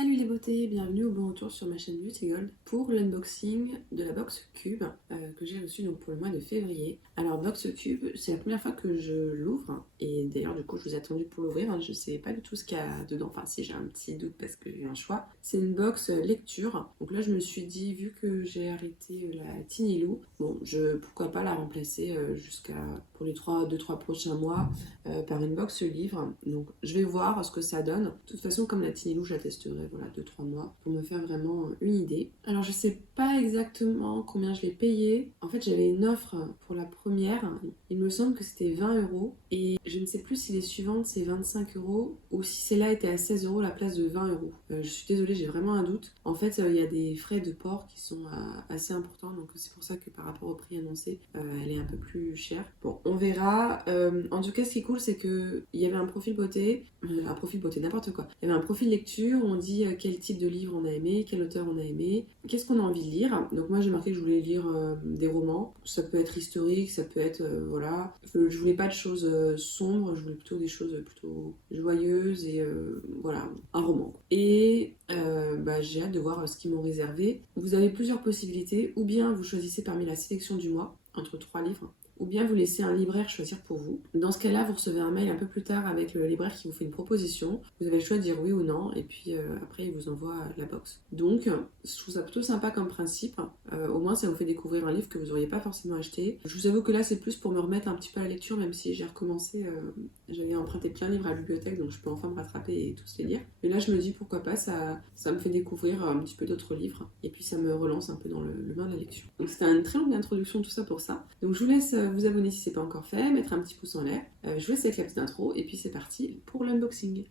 Salut les beautés, bienvenue au bon retour sur ma chaîne Beauty Gold pour l'unboxing de la box Cube que j'ai reçue donc pour le mois de février. Alors box Cube, c'est la première fois que je l'ouvre et d'ailleurs du coup je vous ai attendu pour l'ouvrir, je sais pas du tout ce qu'il y a dedans, enfin si j'ai un petit doute parce que j'ai un choix. C'est une box lecture, donc là je me suis dit vu que j'ai arrêté la Tiny Lou, bon pourquoi pas la remplacer pour les 2-3 prochains mois par une box livre. Donc je vais voir ce que ça donne. De toute façon comme la Tiny Lou je la testerai 2-3 mois pour me faire vraiment une idée. Alors je sais pas exactement combien je l'ai payé. En fait j'avais une offre pour la première. Il me semble que c'était 20 € et je ne sais plus si les suivantes c'est 25 € ou si celle-là était à 16 € à la place de 20 €. Je suis désolée, j'ai vraiment un doute. En fait il y a des frais de port qui sont assez importants, donc c'est pour ça que par rapport au prix annoncé elle est un peu plus chère. Bon, on verra. En tout cas ce qui est cool c'est que il y avait un profil beauté, n'importe quoi. Il y avait un profil lecture, on dit quel type de livre on a aimé, quel auteur on a aimé, qu'est-ce qu'on a envie de lire. Donc moi j'ai marqué que je voulais lire des romans, ça peut être historique, ça peut être voilà. Je voulais pas de choses sombres, je voulais plutôt des choses plutôt joyeuses et voilà, un roman. Et j'ai hâte de voir ce qu'ils m'ont réservé. Vous avez plusieurs possibilités, ou bien vous choisissez parmi la sélection du mois, entre 3 livres, ou bien vous laissez un libraire choisir pour vous. Dans ce cas-là, vous recevez un mail un peu plus tard avec le libraire qui vous fait une proposition. Vous avez le choix de dire oui ou non, et puis après, il vous envoie la box. Donc, je trouve ça plutôt sympa comme principe. Au moins, ça vous fait découvrir un livre que vous n'auriez pas forcément acheté. Je vous avoue que là, c'est plus pour me remettre un petit peu à la lecture, même si j'ai recommencé. J'avais emprunté plein de livres à la bibliothèque, donc je peux enfin me rattraper et tous les lire. Mais là, je me dis pourquoi pas, ça me fait découvrir un petit peu d'autres livres, et puis ça me relance un peu dans le bain de la lecture. Donc, c'était une très longue introduction, tout ça pour ça. Donc, je vous laisse vous abonner si c'est pas encore fait, mettre un petit pouce en l'air. Je vous laisse avec la petite intro et puis c'est parti pour l'unboxing.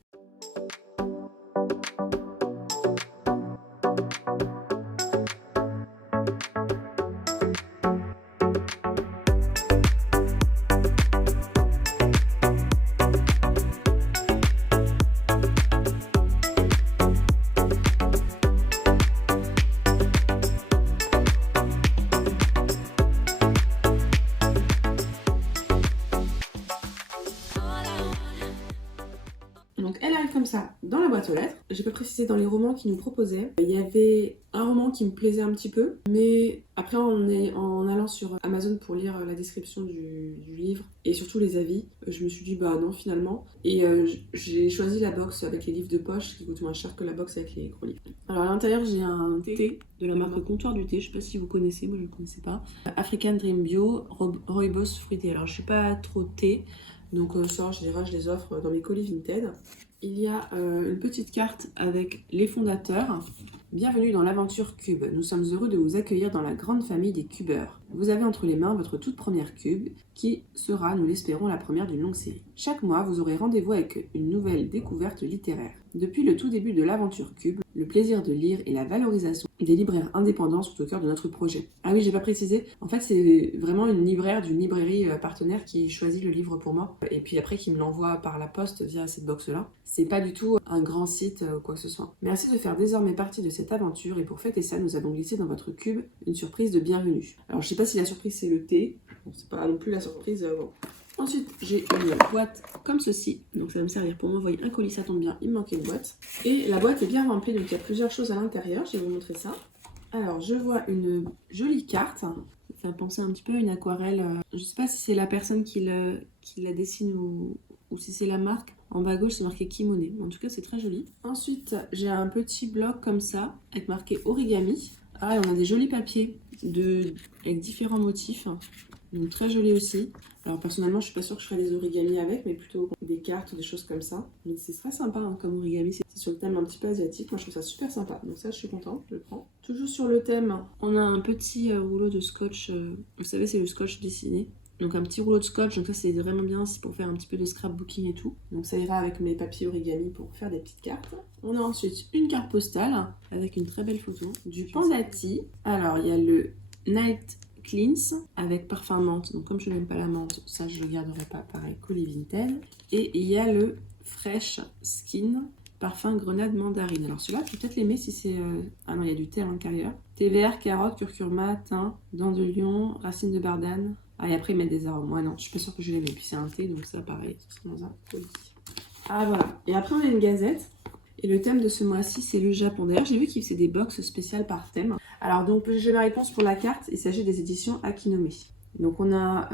Donc elle arrive comme ça dans la boîte aux lettres. J'ai pas précisé dans les romans qu'ils nous proposaient. Il y avait un roman qui me plaisait un petit peu, mais après en allant sur Amazon pour lire la description du livre et surtout les avis, je me suis dit bah non finalement. Et j'ai choisi la box avec les livres de poche qui coûtent moins cher que la box avec les gros livres. Alors à l'intérieur j'ai un thé de la marque Comptoir du thé, je sais pas si vous connaissez, moi je ne connaissais pas. African Dream Bio, Rooibos fruité. Alors je suis pas trop thé. Donc ça, en général, je les offre dans mes colis Vinted. Il y a une petite carte avec les fondateurs. Bienvenue dans l'aventure Cube. Nous sommes heureux de vous accueillir dans la grande famille des cubeurs. Vous avez entre les mains votre toute première cube, qui sera, nous l'espérons, la première d'une longue série. Chaque mois, vous aurez rendez-vous avec une nouvelle découverte littéraire. Depuis le tout début de l'aventure Cube, le plaisir de lire et la valorisation des libraires indépendants sont au cœur de notre projet. Ah oui, j'ai pas précisé. En fait, c'est vraiment une libraire d'une librairie partenaire qui choisit le livre pour moi et puis après qui me l'envoie par la poste via cette box-là. C'est pas du tout un grand site ou quoi que ce soit. Merci de faire désormais partie de cette aventure et pour fêter ça, nous avons glissé dans votre cube une surprise de bienvenue. Alors, je sais pas si la surprise c'est le thé. Bon, c'est pas non plus la surprise. Bon. Ensuite, j'ai une boîte comme ceci. Donc, ça va me servir pour m'envoyer un colis, ça tombe bien, il me manquait une boîte. Et la boîte est bien remplie, donc il y a plusieurs choses à l'intérieur. Je vais vous montrer ça. Alors, je vois une jolie carte. Ça fait penser un petit peu à une aquarelle. Je ne sais pas si c'est la personne qui la dessine ou si c'est la marque. En bas à gauche, c'est marqué Kimono. En tout cas, c'est très joli. Ensuite, j'ai un petit bloc comme ça, avec marqué origami. Ah, et on a des jolis papiers avec différents motifs. Donc, très joli aussi. Alors, personnellement, je suis pas sûre que je ferais des origamis avec, mais plutôt des cartes ou des choses comme ça. Mais c'est très sympa comme origami. C'est sur le thème un petit peu asiatique. Moi, je trouve ça super sympa. Donc ça, je suis contente, je le prends. Toujours sur le thème, on a un petit rouleau de scotch. Vous savez, c'est le scotch dessiné. Donc un petit rouleau de scotch, donc ça c'est vraiment bien, c'est pour faire un petit peu de scrapbooking et tout. Donc ça ira avec mes papiers origami pour faire des petites cartes. On a ensuite une carte postale avec une très belle photo du Pandati. Alors il y a le Night Cleanse avec parfum menthe. Donc comme je n'aime pas la menthe, ça je le garderai pas, pareil, colis Vinted. Et il y a le Fresh Skin parfum grenade mandarine. Alors celui-là, tu peux peut-être l'aimer si c'est... Ah non, il y a du thé à l'intérieur. Thé vert, carotte, curcuma, thym, dents de lion, racines de bardane. Ah, et après, ils mettent des arômes. Moi, non, je suis pas sûre que je l'aime. Et puis, c'est un thé, donc ça, pareil, ça sera dans un colis. Ah, voilà. Et après, on a une gazette. Et le thème de ce mois-ci, c'est le Japon. D'ailleurs, j'ai vu qu'ils faisaient des box spéciales par thème. Alors donc, j'ai ma réponse pour la carte. Il s'agit des éditions Akinome. Donc on a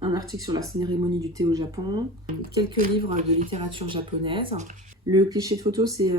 un article sur la cérémonie du thé au Japon, quelques livres de littérature japonaise. Le cliché de photo, c'est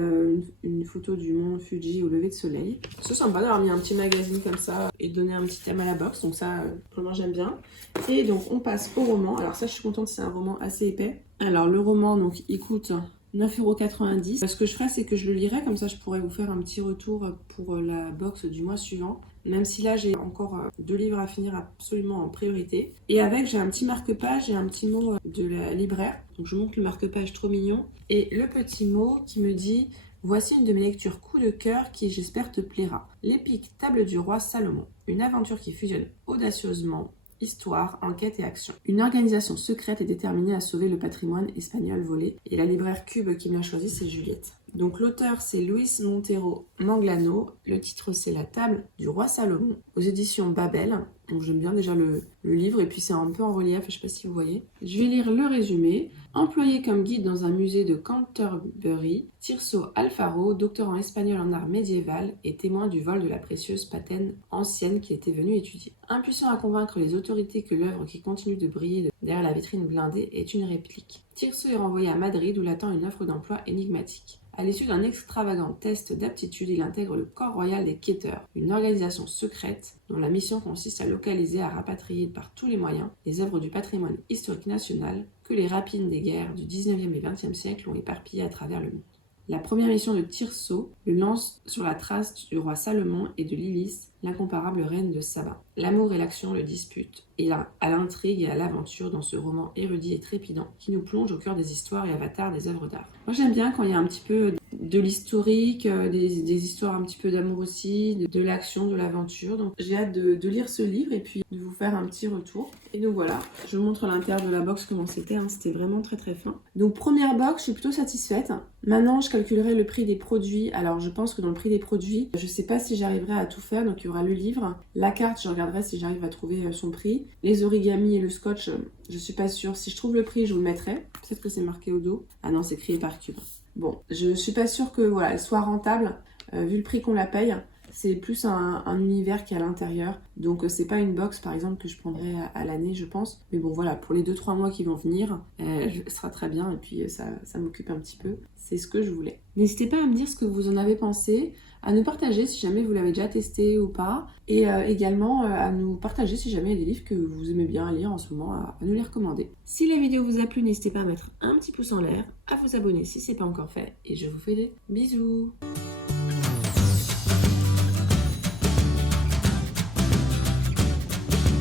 une photo du mont Fuji au lever de soleil. C'est sympa d'avoir mis un petit magazine comme ça et donner un petit thème à la box. Donc ça, vraiment, j'aime bien. Et donc, on passe au roman. Alors ça, je suis contente, c'est un roman assez épais. Alors, le roman, donc, il coûte 9,90 €. Ce que je ferai, c'est que je le lirai. Comme ça, je pourrais vous faire un petit retour pour la box du mois suivant. Même si là, j'ai encore 2 livres à finir absolument en priorité. Et avec, j'ai un petit marque-page et un petit mot de la libraire. Donc, je montre le marque-page trop mignon. Et le petit mot qui me dit « Voici une de mes lectures coup de cœur qui, j'espère, te plaira. L'épique Table du roi Salomon. Une aventure qui fusionne audacieusement histoire, enquête et action. Une organisation secrète est déterminée à sauver le patrimoine espagnol volé. Et la libraire Cube qui m'a choisi, c'est Juliette. Donc l'auteur, c'est Luis Montero Manglano. Le titre, c'est La table du roi Salomon, aux éditions Babel. Donc j'aime bien déjà le livre, et puis c'est un peu en relief, je sais pas si vous voyez. Je vais lire le résumé. Employé comme guide dans un musée de Canterbury, Tirso Alfaro, doctorant espagnol en art médiéval, est témoin du vol de la précieuse patène ancienne qu'il était venu étudier. Impuissant à convaincre les autorités que l'œuvre qui continue de briller derrière la vitrine blindée est une réplique, Tirso est renvoyé à Madrid où l'attend une offre d'emploi énigmatique. À l'issue d'un extravagant test d'aptitude, il intègre le Corps royal des quêteurs, une organisation secrète dont la mission consiste à localiser et à rapatrier par tous les moyens les œuvres du patrimoine historique national que les rapines des guerres du 19e et 20e siècle ont éparpillées à travers le monde. La première mission de Tirso le lance sur la trace du roi Salomon et de Lilith, l'incomparable reine de Saba. L'amour et l'action le disputent, et à l'intrigue et à l'aventure dans ce roman érudit et trépidant qui nous plonge au cœur des histoires et avatars des œuvres d'art. Moi j'aime bien quand il y a un petit peu de l'historique, des histoires un petit peu d'amour aussi, de l'action, de l'aventure. Donc j'ai hâte de lire ce livre et puis de vous faire un petit retour. Et donc voilà, je vous montre l'intérieur de la box comment c'était, c'était vraiment très très fin. Donc première box, je suis plutôt satisfaite. Maintenant je calculerai le prix des produits. Alors je pense que dans le prix des produits, je sais pas si j'arriverai à tout faire, donc il y aura le livre. La carte, je regarderai si j'arrive à trouver son prix. Les origamis et le scotch, je suis pas sûre. Si je trouve le prix, je vous le mettrai. Peut-être que c'est marqué au dos. Ah non, c'est créé par Cube. Bon, je suis pas sûre que elle soit rentable, vu le prix qu'on la paye. C'est plus un univers qui est à l'intérieur. Donc c'est pas une box par exemple que je prendrai à l'année, je pense. Mais bon voilà, pour les 2-3 mois qui vont venir, ce sera très bien. Et puis ça m'occupe un petit peu. C'est ce que je voulais. N'hésitez pas à me dire ce que vous en avez pensé, à nous partager si jamais vous l'avez déjà testé ou pas. Et également à nous partager si jamais il y a des livres que vous aimez bien lire en ce moment, à nous les recommander. Si la vidéo vous a plu, n'hésitez pas à mettre un petit pouce en l'air, à vous abonner si ce n'est pas encore fait. Et je vous fais des bisous.